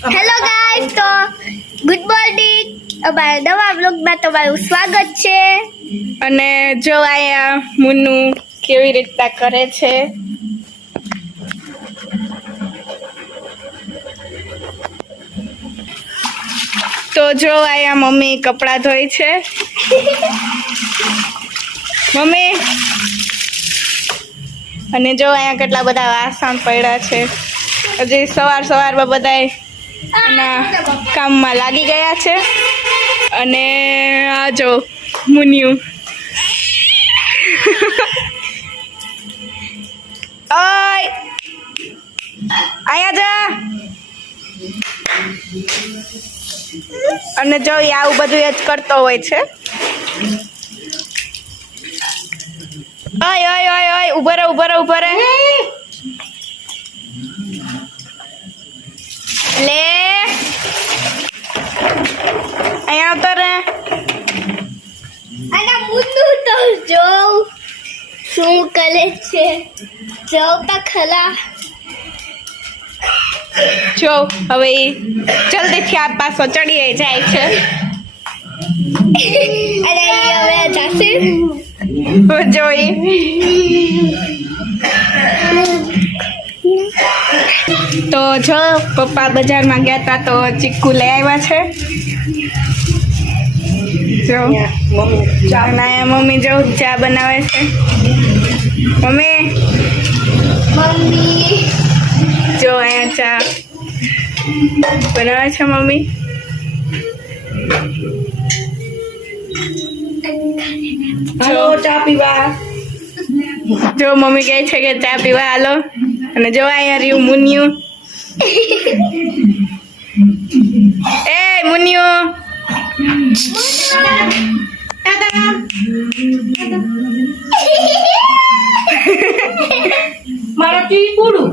Hello guys, તો good morning. અમારા નવા બ્લોગમાં તમારું સ્વાગત છે. અને જો આયા મુન્નુ કેવી રીતના કરે છે. તો જો આયા મમ્મી કપડા ધોઈ છે. મમ્મી અને જો અહીંયા કેટલા બધા વાસણ પડ્યા છે. હજી સવારમાં બધાય એના કામમાં લાગી ગયા છે. અને આ જો મુન્યુ ઓય આયા જા. અને જો એ આવું બધું જ કરતો હોય છે. ઓય ઓય ઓય ઓય ઉભો રે લે અહીંયા આવતો રે. અને મુન્નુ તો જો શું કરે છે. જો તો ખરા. જો હવે ઈ જલ્દીથી આ પાછો ચડી જાય છે. અને ઈ હવે જાશે. જોઈ તો જો પપ્પા બજારમાં ગયા તા તો ચીકુ લઈ આવ્યા છે. જો અને મમ્મી જો ચા બનાવે છે. મમ્મી જો અહીંયા ચા બનાવે છે મમ્મી. હાલો ચા પીવા. જો મમ્મી કહે છે કે ચા પીવા હાલો. અને જો અહીંયા રહ્યું મુન્યુ. એ મુન્યુ મારા ટી કુડું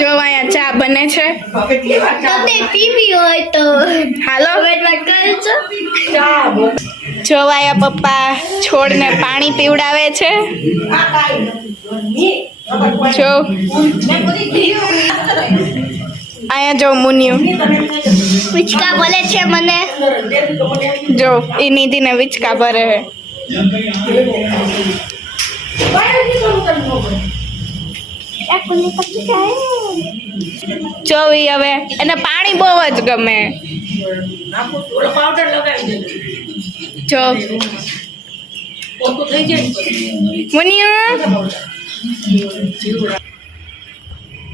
જો અહીંયા ચા બને છે. તમને પીવી હોય તો હાલો કમેન્ટમાં કરજો. ચા જો અહીંયા પપ્પા છોડને પાણી પીવડાવે છે. જો અહીંયા જો મુન્યુ પિચકા બોલે છે મને. જો એ નીતિને વિચકા ભરે છે. જો ઈ હવે એને પાણી બહુ જ ગમે. પાવડર લગાવી દે. જો ઓકો થઈ જાય. મુન્યુ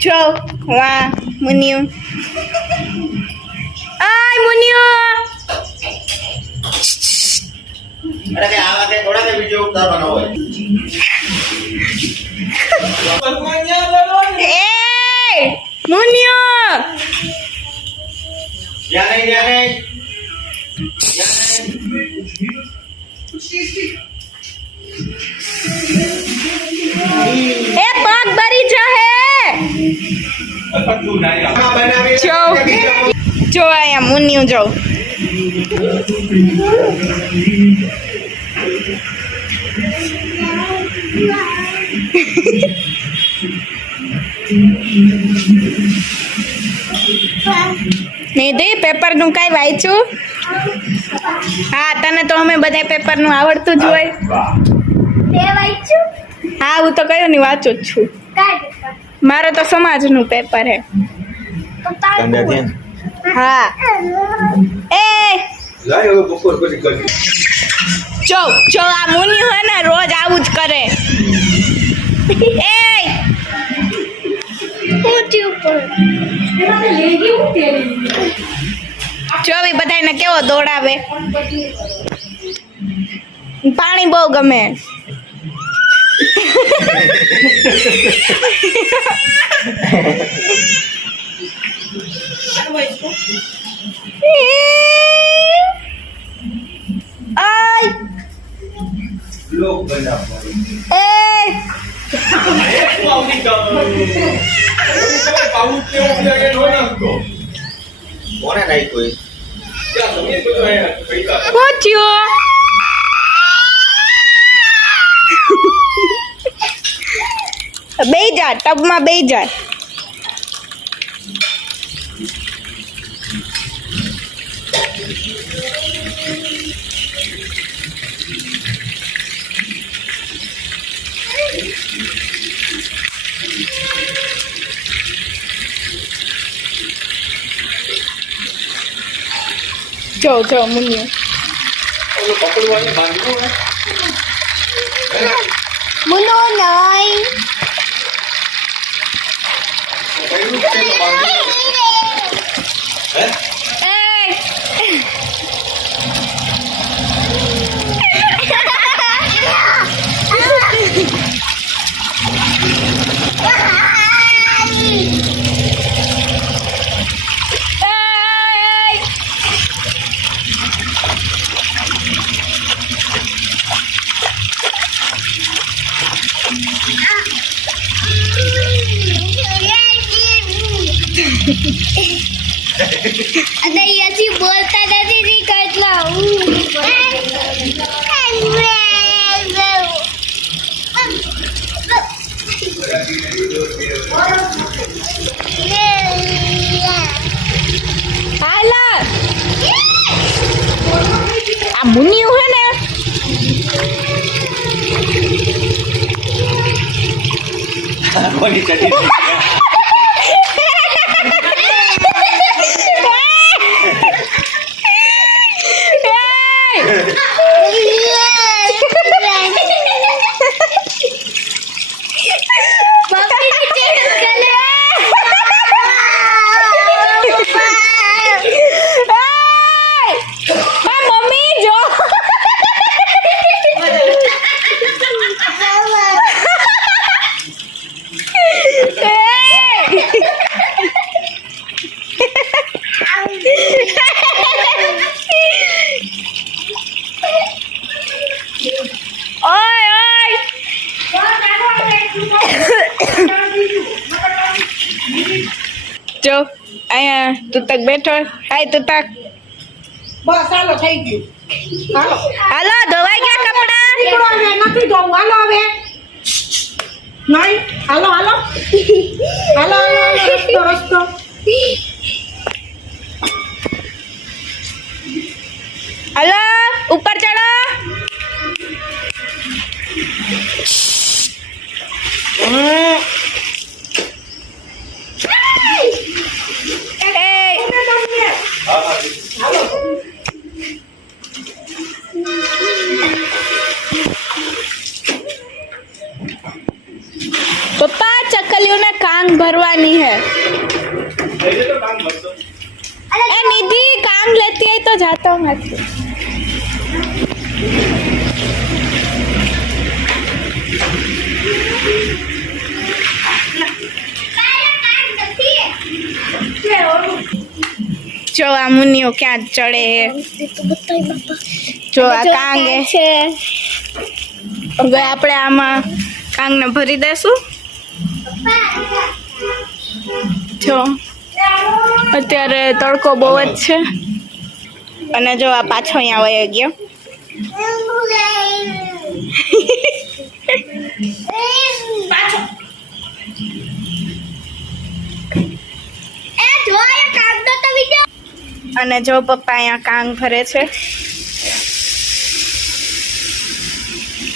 જો વાહ મુન્યુ. આય મુન્યુ અરે કે આવા કે થોડા કે વિડિયો ઉતારવાનો હોય. એ મુન્યુ ધ્યાન નહીં. એ પગ ભરી જાહે. જો જો આયા મુન્યુ જો નિધિ પેપરનું કઈ વાંચ્યું? હા તને તો અમે બધા પેપરનું આવડતું જ હોય. તે વાંચ્યું? હા હું તો કયો ની વાંચું જ છું. કાંઈ પેપર? મારો તો સમાજનું પેપર હે. તો તારું હા એ જો જો આ મુન્યુ હે ને રોજ આવું જ કરે. એ ઊંચી ઉપર. જો બી બધાને કેવો દોડાવે. પાણી બહુ ગમે. આય કોને નહીં કોઈ પહોંચ્યો. બેહી જા, ટબમાં બેહી જા. જો મુનિયો ઓલું પકડવાનું બાંધવું હે? મુનો નહીં. કયું છે તો બાંધવું? હે? અને અહીંયાથી બોલતા નથી નીકળતા. હાલા આ મુનિયું હે ને કોની ચડી જો અહીંયા તું તક બેઠો. હાય તું તક. બસ હાલો થઈ ગયું. હાલો હાલો ધોવાઈ ગયા કપડા. નીકળો હવે, નથી જવું. હાલો હવે. નહીં હાલો હાલો હાલો હાલો રસ્તો હાલો ઉપર ચડો. पप्पा चक्कलियों ने कांग भरवानी है. ए निधि कांग लेती है तो जाता हूँ हाथ से. जो आ मुनियो क्या चढ़े है. जो आ कांग है હવે આપણે આમાં કાંગને ભરી દેશું. જો અત્યારે તડકો બહુ જ છે અને જો આ પાછો અહીંયા વહી ગયો. અને જો પપ્પા અહીંયા કાંગ ભરે છે.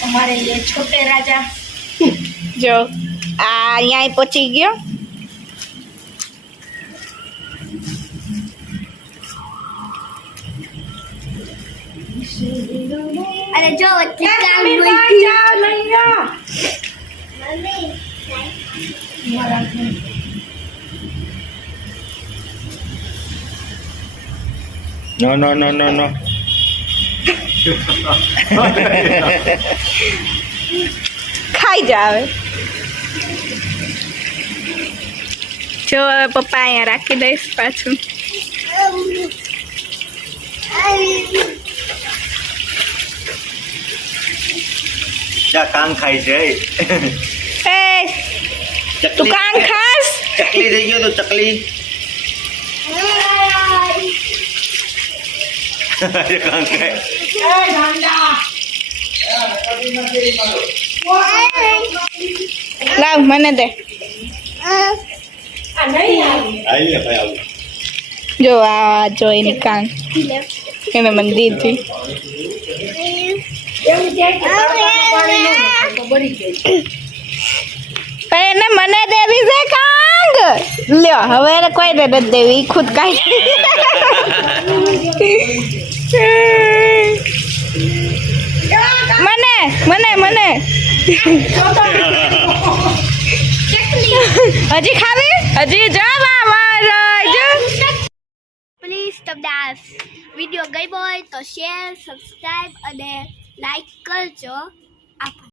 हमारे लिए छोटे राजा. જો આ અહીંયા પહોંચી ગયો. अरे जो काम No, no, no, no, no. ખાઈ જા હવે. જો હવે પપ્પા અહીંયા રાખી દઈશ પાછું. જા કાંગ ખાય છે. એ તું કાંગ ખાસ. ચકલી થઈ ગયો તો ચકલી. કાંગ ખાય. એ ઢાંડા લાવ મને દે. આ નહીં આવે. આવી લે ભાઈ આવું. જો આ જો એની કાન એને મને દીધી. એવું છે કે તડકામાં પાણી ન મૂકો તો બળી જાય. પણ એને મને દેવી છે કાંગ. લ્યો હવે એને કોઈને નથી દેવી, ઈ ખુદ કાઢી. મને મને મને હજી ખાવી? હજી પ્લીઝ તમને આ વિડીયો ગમ્યો હોય તો શેર સબસ્ક્રાઈબ અને લાઈક કરજો. આભાર.